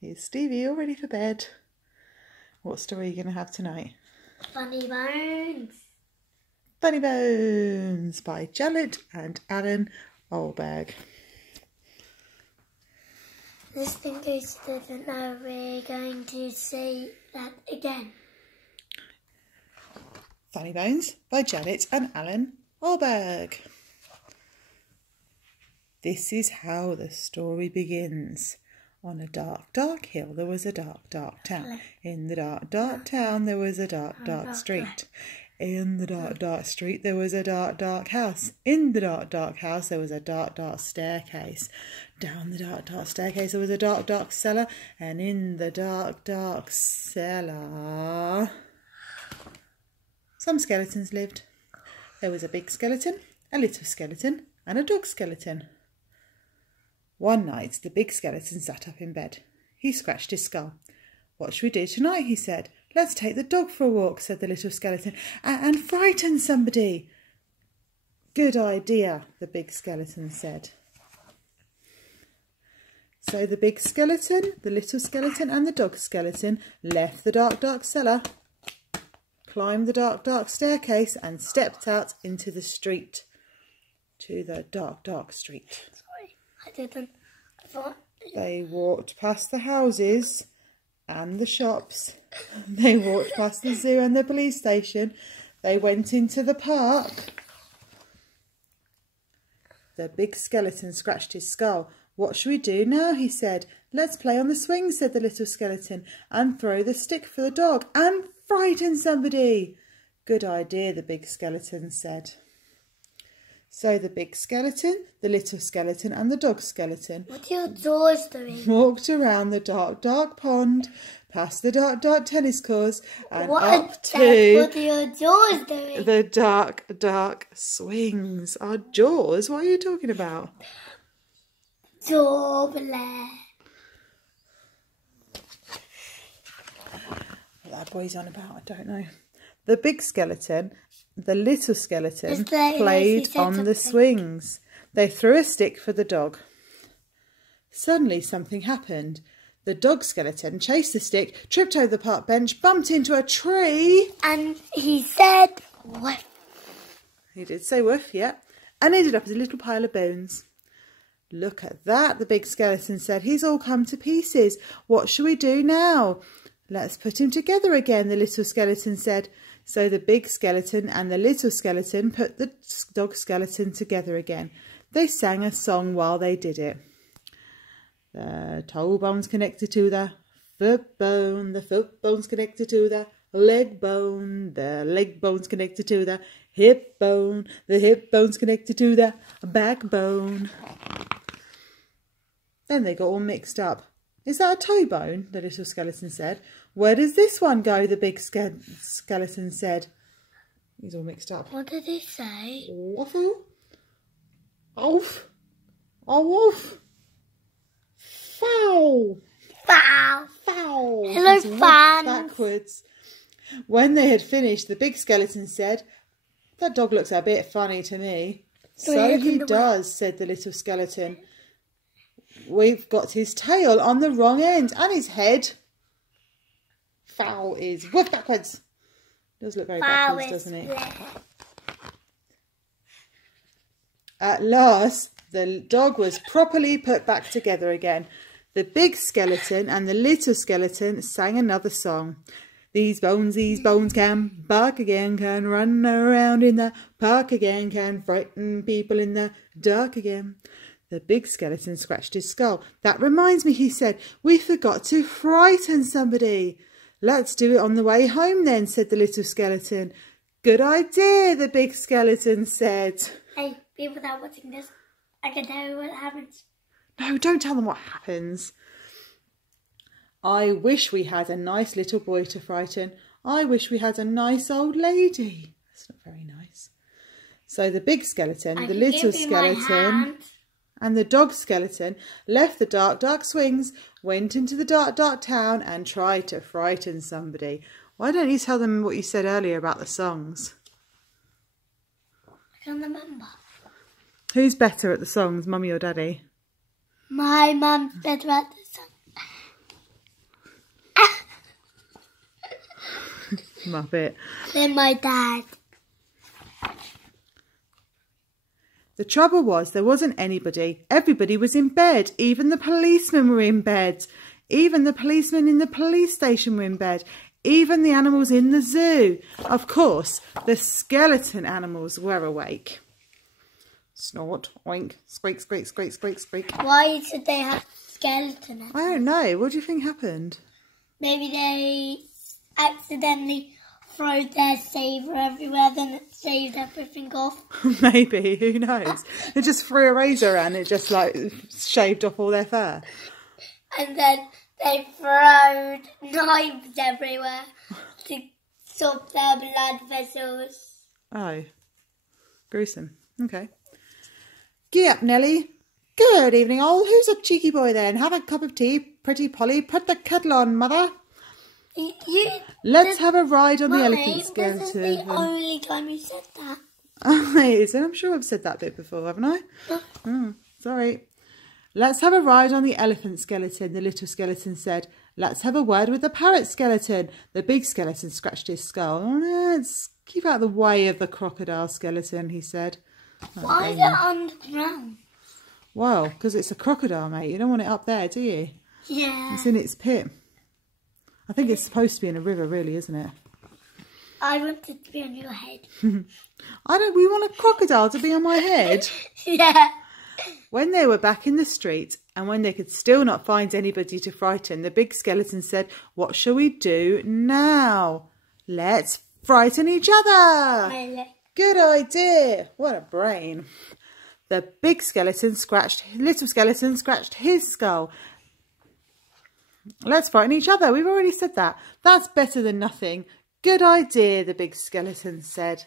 Here's Stevie, all ready for bed. What story are you going to have tonight? Funny Bones. Funny Bones by Janet and Alan Olberg. Just in case you didn't know, we're going to say that again. Funny Bones by Janet and Alan Olberg. This is how the story begins. On a dark, dark hill there was a dark, dark town. In the dark, dark town there was a dark, dark street. In the dark, dark street there was a dark, dark house. In the dark, dark house there was a dark, dark staircase. Down the dark, dark staircase there was a dark, dark cellar. And in the dark, dark cellar some skeletons lived. There was a big skeleton, a little skeleton, and a dog skeleton. One night the big skeleton sat up in bed. He scratched his skull. "What shall we do tonight?" he said. "Let's take the dog for a walk," said the little skeleton, and frighten somebody." "Good idea," the big skeleton said. So the big skeleton, the little skeleton and the dog skeleton left the dark, dark cellar, climbed the dark, dark staircase and stepped out into the street, to the dark, dark street. I didn't. I thought... They walked past the houses and the shops. They walked past the zoo and the police station. They went into the park. The big skeleton scratched his skull. "What shall we do now?" he said. "Let's play on the swing," said the little skeleton, "and throw the stick for the dog and frighten somebody." "Good idea," the big skeleton said. So the big skeleton, the little skeleton and the dog skeleton What are your jaws doing? walked around the dark, dark pond, past the dark, dark tennis courts and What up to are your jaws doing? the dark, dark swings. Our jaws? What are you talking about? Jawbler. What that boy's on about, I don't know. The big skeleton, the little skeleton played on the swings. They threw a stick for the dog. Suddenly something happened. The dog skeleton chased the stick, tripped over the park bench, bumped into a tree. And he said, "What?" He did say woof, yeah, and ended up as a little pile of bones. "Look at that," the big skeleton said. "He's all come to pieces. What shall we do now?" "Let's put him together again," the little skeleton said. So the big skeleton and the little skeleton put the dog skeleton together again. They sang a song while they did it. The toe bone's connected to the foot bone's connected to the leg bone's connected to the hip bone's connected to the backbone. Then they got all mixed up. "Is that a toe bone?" the little skeleton said. "Where does this one go?" the big skeleton said. He's all mixed up. What did he say? Waffle? Off? Oh, off? Foul! Foul. Foul! Hello, He's walked fans. backwards. When they had finished, the big skeleton said, "That dog looks a bit funny to me." "So he does," said the little skeleton. "We've got his tail on the wrong end and his head." Foul is woof backwards. Does look very backwards, doesn't it? At last, the dog was properly put back together again. The big skeleton and the little skeleton sang another song. These bones can bark again, can run around in the park again, can frighten people in the dark again." The big skeleton scratched his skull. "That reminds me," he said. "We forgot to frighten somebody." "Let's do it on the way home then," said the little skeleton. "Good idea," the big skeleton said. Hey, people that are watching this, I can tell you what happens. No, don't tell them what happens. "I wish we had a nice little boy to frighten. I wish we had a nice old lady." That's not very nice. So the big skeleton, the little skeleton and the dog skeleton left the dark, dark swings, went into the dark, dark town and tried to frighten somebody. Why don't you tell them what you said earlier about the songs? I can't remember. Who's better at the songs, Mummy or Daddy? My mum's better at the song. Muppet. Then my dad. The trouble was there wasn't anybody. Everybody was in bed. Even the policemen were in bed. Even the policemen in the police station were in bed. Even the animals in the zoo. Of course, the skeleton animals were awake. Snort, oink, squeak, squeak, squeak, squeak, squeak. Why did they have skeleton animals? I don't know. What do you think happened? Maybe they accidentally throw their saver everywhere, then it saved everything off. Maybe. Who knows? They just threw a razor and it just like shaved off all their fur. And then they throw knives everywhere to stop their blood vessels. Oh. Gruesome. Okay. Gee up, Nelly. Good evening, all. Who's a cheeky boy then? Have a cup of tea, pretty Polly. Put the kettle on, mother. Let's have a ride on the elephant skeleton. This is the only time you said that. It is, and I'm sure I've said that bit before, haven't I? Sorry. Let's have a ride on the elephant skeleton, the little skeleton said. Let's have a word with the parrot skeleton. The big skeleton scratched his skull. Let's keep out of the way of the crocodile skeleton, he said. Why is it underground? Well, because it's a crocodile, mate. You don't want it up there, do you? Yeah. It's in its pit. I think it's supposed to be in a river, really, isn't it? I want it to be on your head. We want a crocodile to be on my head. Yeah. When they were back in the street and when they could still not find anybody to frighten, the big skeleton said, what shall we do now? Let's frighten each other. Good idea. What a brain. The big skeleton little skeleton scratched his skull. Let's frighten each other. We've already said that. That's better than nothing. Good idea, the big skeleton said.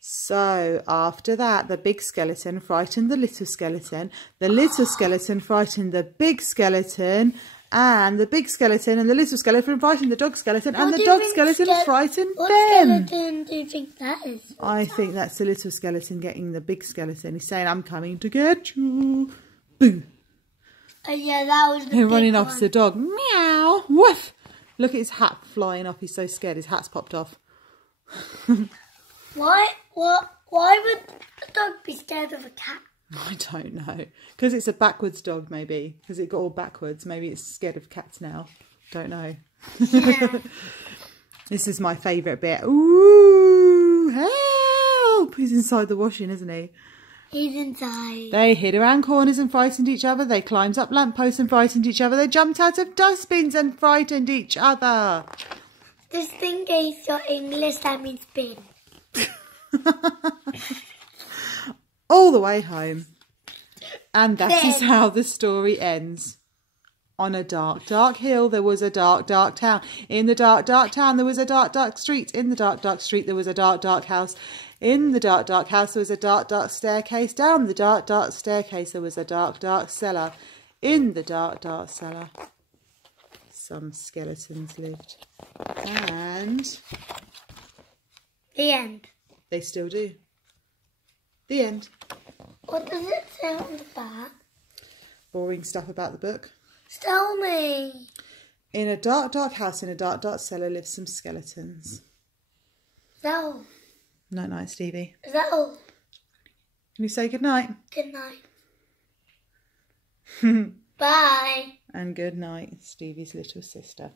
So after that, the big skeleton frightened the little skeleton. The little skeleton frightened the big skeleton. And the big skeleton and the little skeleton frightened the dog skeleton. And the dog skeleton frightened them. What skeleton do you think that is? I think that's the little skeleton getting the big skeleton. He's saying, I'm coming to get you. Boo. Oh yeah, that was the He's big running one. off to the dog. Meow. Woof. Look at his hat flying off. He's so scared. His hat's popped off. Why would a dog be scared of a cat? I don't know. Because it's a backwards dog, maybe. Because it got all backwards. Maybe it's scared of cats now. Don't know. Yeah. This is my favourite bit. Ooh, help! He's inside the washing, isn't he? He's inside. They hid around corners and frightened each other. They climbed up lampposts and frightened each other. They jumped out of dustbins and frightened each other. Just in case you're English, that means bin. All the way home. And that is how the story ends. On a dark, dark hill, there was a dark, dark town. In the dark, dark town, there was a dark, dark street. In the dark, dark street, there was a dark, dark house. In the dark, dark house, there was a dark, dark staircase. Down the dark, dark staircase, there was a dark, dark cellar. In the dark, dark cellar, some skeletons lived. And The end. they still do. The end. What does it say on the back? Boring stuff about the book. Tell me. In a dark, dark house in a dark, dark cellar lived some skeletons. Is that all? Night, night, Stevie. Is that all? Can you say good night? Good night. Bye. And good night, Stevie's little sister.